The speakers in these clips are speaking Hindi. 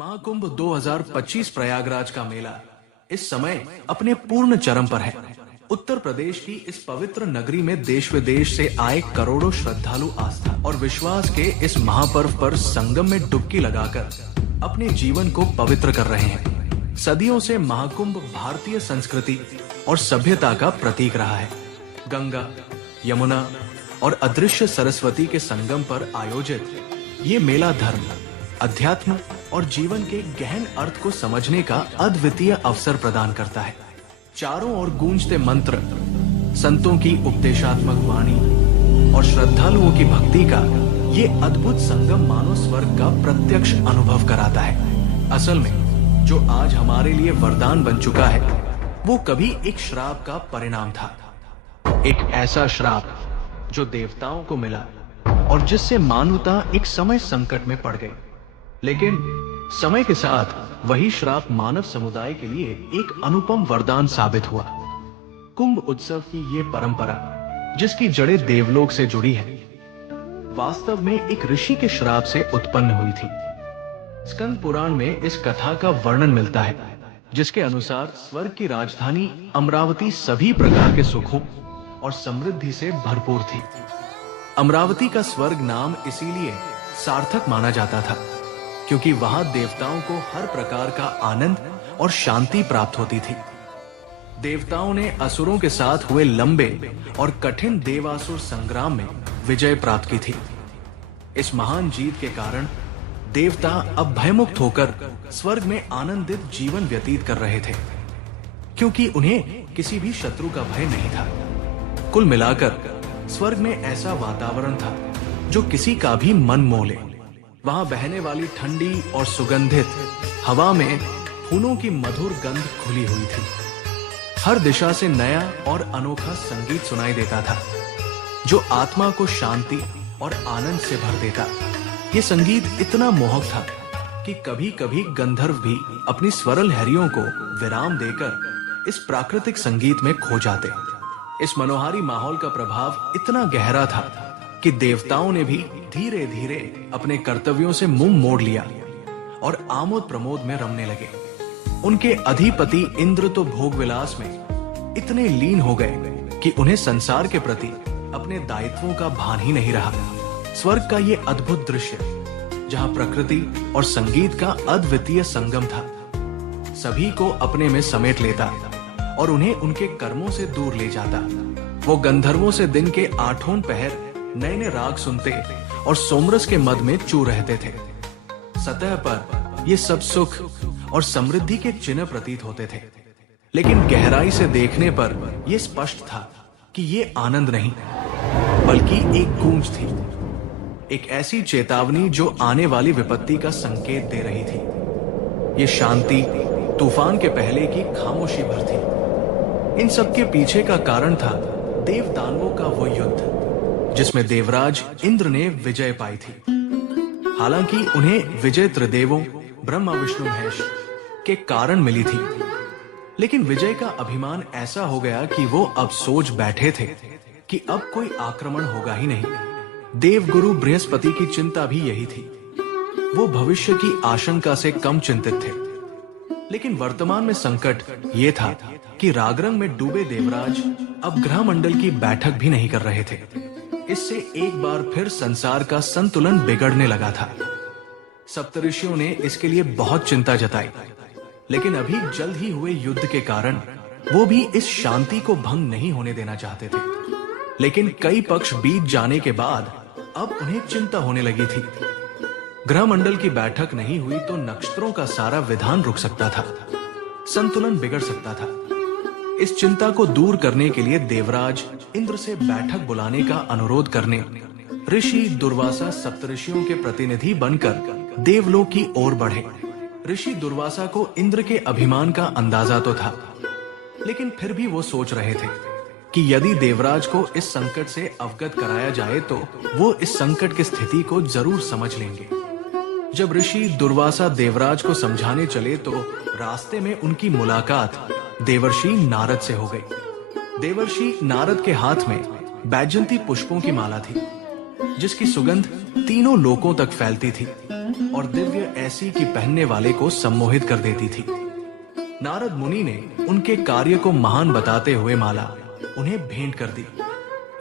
महाकुंभ 2025 प्रयागराज का मेला इस समय अपने पूर्ण चरम पर है। उत्तर प्रदेश की इस पवित्र नगरी में देश विदेश से आए करोड़ों श्रद्धालु आस्था और विश्वास के इस महापर्व पर संगम में डुबकी लगाकर अपने जीवन को पवित्र कर रहे हैं। सदियों से महाकुंभ भारतीय संस्कृति और सभ्यता का प्रतीक रहा है। गंगा, यमुना और अदृश्य सरस्वती के संगम पर आयोजित ये मेला धर्म, अध्यात्म और जीवन के गहन अर्थ को समझने का अद्वितीय अवसर प्रदान करता है। चारों ओर गूंजते मंत्र, संतों की उपदेशात्मक वाणी और श्रद्धालुओं की भक्ति का ये अद्भुत संगम मानव स्वर्ग का प्रत्यक्ष अनुभव कराता है। असल में जो आज हमारे लिए वरदान बन चुका है, वो कभी एक श्राप का परिणाम था। एक ऐसा श्राप जो देवताओं को मिला और जिससे मानवता एक समय संकट में पड़ गई। लेकिन समय के साथ वही श्राप मानव समुदाय के लिए एक अनुपम वरदान साबित हुआ। कुंभ उत्सव की ये परंपरा, जिसकी जड़ें देवलोक से जुड़ी है, वास्तव में एक ऋषि के श्राप से उत्पन्न हुई थी। स्कंद पुराण में इस कथा का वर्णन मिलता है, जिसके अनुसार स्वर्ग की राजधानी अमरावती सभी प्रकार के सुखों और समृद्धि से भरपूर थी। अमरावती का स्वर्ग नाम इसीलिए सार्थक माना जाता था क्योंकि वहां देवताओं को हर प्रकार का आनंद और शांति प्राप्त होती थी। देवताओं ने असुरों के साथ हुए लंबे और कठिन देवासुर संग्राम में विजय प्राप्त की थी। इस महान जीत के कारण देवता अब भयमुक्त होकर स्वर्ग में आनंदित जीवन व्यतीत कर रहे थे, क्योंकि उन्हें किसी भी शत्रु का भय नहीं था। कुल मिलाकर स्वर्ग में ऐसा वातावरण था जो किसी का भी मन मोह ले। वहां बहने वाली ठंडी और सुगंधित हवा में फूलों की मधुर गंध खुली हुई थी। हर दिशा से नया और अनोखा संगीत सुनाई देता था, जो आत्मा को शांति और आनंद से भर देता। ये संगीत इतना मोहक था कि कभी-कभी गंधर्व भी अपनी स्वरल लहरियों को विराम देकर इस प्राकृतिक संगीत में खो जाते। इस मनोहारी माहौल का प्रभाव इतना गहरा था कि देवताओं ने भी धीरे धीरे अपने कर्तव्यों से मुंह मोड़ लिया और आमोद प्रमोद में रमने लगे। उनके अधिपति इंद्र तो भोग विलास में इतने लीन हो गए कि उन्हें संसार के प्रति अपने दायित्वों का भान ही नहीं रहा। स्वर्ग का ये अद्भुत दृश्य, जहां प्रकृति और संगीत का अद्वितीय संगम था, सभी को अपने में समेट लेता और उन्हें उनके कर्मों से दूर ले जाता। वो गंधर्वों से दिन के 8 पहर नए नए राग सुनते और सोमरस के मद में चूर रहते थे। सतह पर ये सब सुख और समृद्धि के चिन्ह प्रतीत होते थे, लेकिन गहराई से देखने पर यह स्पष्ट था कि ये आनंद नहीं, बल्कि एक गूंज थी, एक ऐसी चेतावनी जो आने वाली विपत्ति का संकेत दे रही थी। ये शांति तूफान के पहले की खामोशी भर थी। इन सब के पीछे का कारण था देव दानवों का वो युद्ध, जिसमें देवराज इंद्र ने विजय पाई थी। हालांकि उन्हें विजय त्रिदेवों ब्रह्मा विष्णु महेश के कारण मिली थी, लेकिन विजय का अभिमान ऐसा हो गया कि वो अब सोच बैठे थे कि अब कोई आक्रमण होगा ही नहीं। देवगुरु बृहस्पति की चिंता भी यही थी। वो भविष्य की आशंका से कम चिंतित थे, लेकिन वर्तमान में संकट ये था कि रागरंग में डूबे देवराज अब ग्रह मंडल की बैठक भी नहीं कर रहे थे। इससे एक बार फिर संसार का संतुलन बिगड़ने लगा था। सप्तऋषियों ने इसके लिए बहुत चिंता जताई, लेकिन अभी जल्द ही हुए युद्ध के कारण वो भी इस शांति को भंग नहीं होने देना चाहते थे। लेकिन कई पक्ष बीत जाने के बाद अब उन्हें चिंता होने लगी थी। ग्रह मंडल की बैठक नहीं हुई तो नक्षत्रों का सारा विधान रुक सकता था, संतुलन बिगड़ सकता था। इस चिंता को दूर करने के लिए देवराज इंद्र से बैठक बुलाने का अनुरोध करने ऋषि दुर्वासा सप्तऋषियों के प्रतिनिधि बनकर देवलोक की ओर बढ़े। ऋषि दुर्वासा को इंद्र के अभिमान का अंदाजा तो था, लेकिन फिर भी वो सोच रहे थे कि यदि देवराज को इस संकट से अवगत कराया जाए तो वो इस संकट की स्थिति को जरूर समझ लेंगे। जब ऋषि दुर्वासा देवराज को समझाने चले तो रास्ते में उनकी मुलाकात देवर्षि नारद से हो गई। देवर्षि नारद के हाथ में बैजंती पुष्पों की माला थी। जिसकी सुगंध तीनों लोकों तक फैलती थी और दिव्य ऐसी कि पहनने वाले को सम्मोहित कर देती थी। नारद मुनि ने उनके कार्य को महान बताते हुए माला उन्हें भेंट कर दी।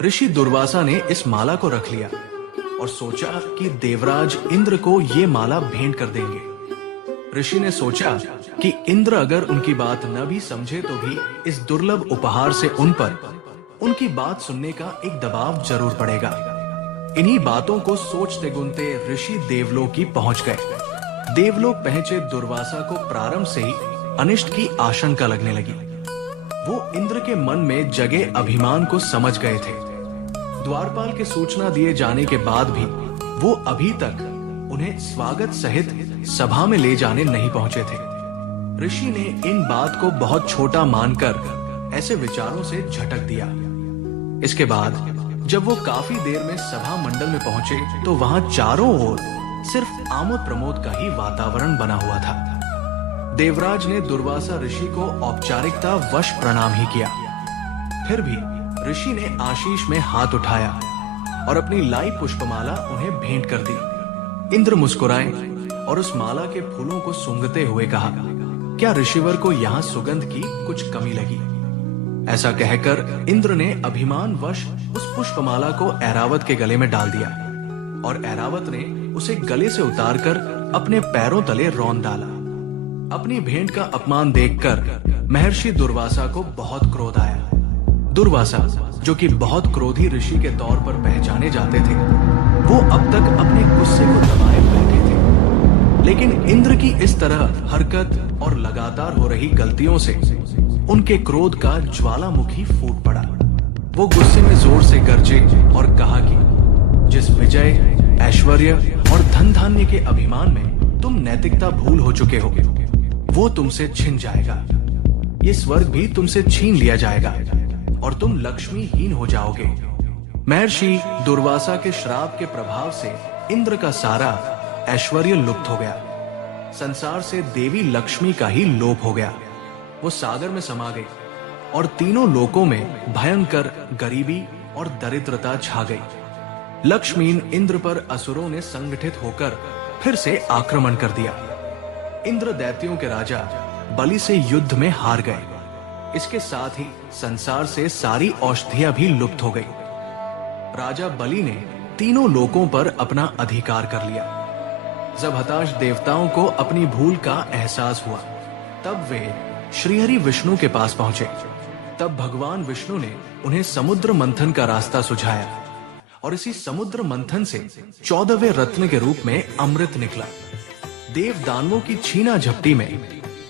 ऋषि दुर्वासा ने इस माला को रख लिया और सोचा कि देवराज इंद्र को ये माला भेंट कर देंगे। ऋषि ने सोचा कि इंद्र अगर उनकी बात न भी समझे तो भी इस दुर्लभ उपहार से उन पर उनकी बात सुनने का एक दबाव जरूर पड़ेगा। इन्हीं बातों को सोचते गुनते ऋषि देवलोक की पहुंच गए। देवलोक पहुंचे दुर्वासा को प्रारंभ से ही अनिष्ट की आशंका लगने लगी। वो इंद्र के मन में जगे अभिमान को समझ गए थे। द्वारपाल के सूचना दिए जाने के बाद भी वो अभी तक उन्हें स्वागत सहित सभा में ले जाने नहीं पहुंचे थे। ऋषि ने इन बात को बहुत छोटा मानकर ऐसे विचारों से झटक दिया। इसके बाद जब वो काफी देर में सभा मंडल में पहुंचे तो वहां चारों ओर सिर्फ आमोद प्रमोद का ही वातावरण बना हुआ था। देवराज ने दुर्वासा ऋषि को औपचारिकता वश प्रणाम ही किया। फिर भी ऋषि ने आशीष में हाथ उठाया और अपनी लाई पुष्पमाला उन्हें भेंट कर दी। इंद्र मुस्कुराए और उस माला के फूलों को सूंघते हुए कहा, क्या ऋषिवर को यहाँ सुगंध की कुछ कमी लगी? ऐसा कहकर इंद्र ने अभिमान वश उस पुष्पमाला को ऐरावत के गले में डाल दिया और ऐरावत ने उसे गले से उतारकर अपने पैरों तले रौंद डाला। अपनी भेंट का अपमान देखकर महर्षि दुर्वासा को बहुत क्रोध आया। दुर्वासा, जो कि बहुत क्रोधी ऋषि के तौर पर पहचाने जाते थे, वो अब तक अपने गुस्से को दबाए बैठे थे। लेकिन इंद्र की इस तरह हरकत और लगातार हो रही गलतियों से उनके क्रोध का ज्वालामुखी फूट पड़ा। वो गुस्से में जोर से गरजे और कहा कि जिस विजय, ऐश्वर्य और धन धान्य के अभिमान में तुम नैतिकता भूल हो चुके हो, वो तुमसे छिन जाएगा। ये स्वर्ग भी तुमसे छीन लिया जाएगा और तुम लक्ष्मीहीन हो जाओगे। महर्षि दुर्वासा के श्राप के प्रभाव से इंद्र का सारा ऐश्वर्य लुप्त हो गया। संसार से देवी लक्ष्मी का ही लोप हो गया। वो सागर में समा गई और तीनों लोकों में भयंकर गरीबी और दरिद्रता छा गई। लक्ष्मीन इंद्र पर असुरों ने संगठित होकर फिर से आक्रमण कर दिया। इंद्र दैत्यों के राजा बलि से युद्ध में हार गए। इसके साथ ही संसार से सारी औषधियां भी लुप्त हो गई। राजा बलि ने तीनों लोकों पर अपना अधिकार कर लिया। जब हताश देवताओं को अपनी भूल का एहसास हुआ, तब वे श्रीहरि विष्णु के पास पहुंचे। तब भगवान विष्णु ने उन्हें समुद्र मंथन का रास्ता सुझाया और इसी समुद्र मंथन से 14वें रत्न के रूप में अमृत निकला। देव दानवों की छीना झपटी में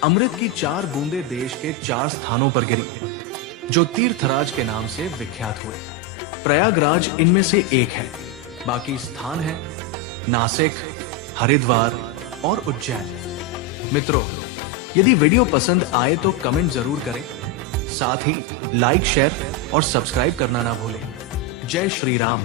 अमृत की 4 बूंदें देश के 4 स्थानों पर गिरी, जो तीर्थराज के नाम से विख्यात हुए। प्रयागराज इनमें से एक है। बाकी स्थान है नासिक, हरिद्वार और उज्जैन। मित्रों, यदि वीडियो पसंद आए तो कमेंट जरूर करें। साथ ही लाइक, शेयर और सब्सक्राइब करना ना भूलें। जय श्री राम।